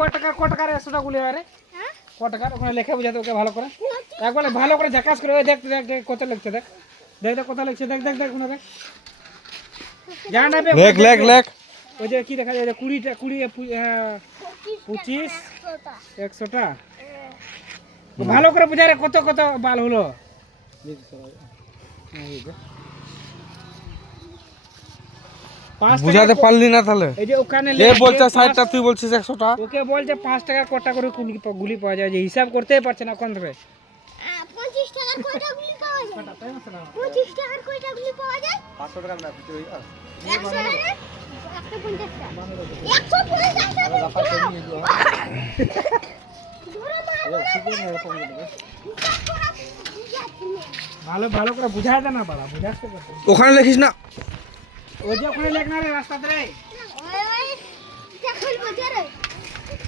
ক টাকার 100টা গুলি হয় রে? ক টাকার ওখানে লেখা বুঝাতে ওকে ভালো করে একবার ভালো করে ঝাকাস করে ওই দেখ দেখ দেখ কত লিখছে দেখ দেখ দেখ কত লিখছে দেখ দেখ দেখ ওখানে দেখ জানা বে লেখ লেখ লেখ ওই যে কি দেখা যায় 20টা 25 100টা ভালো করে বুঝা রে কত কত বাল হলো বুঝাতে পারলি না তাহলে এই যে ওখানে এ বলছে 60টা তুই বলছিস 100টা ওকে বলছে 5 টাকা কটা করে গুলি পাওয়া যায় যে হিসাব করতেই পারছে না কোন থেকে 25 টাকার কয়টা গুলি পাওয়া যায় 25 টাকার কয়টা গুলি পাওয়া যায় 500 টাকা না কিছু হইবা 100 টাকা 150 ভালো ভালো করে বুঝাতে না পারা বুঝাতে পারছে ওখানে লিখিস না ওই যে ওখানে লেখ না রে রাস্তাতে রে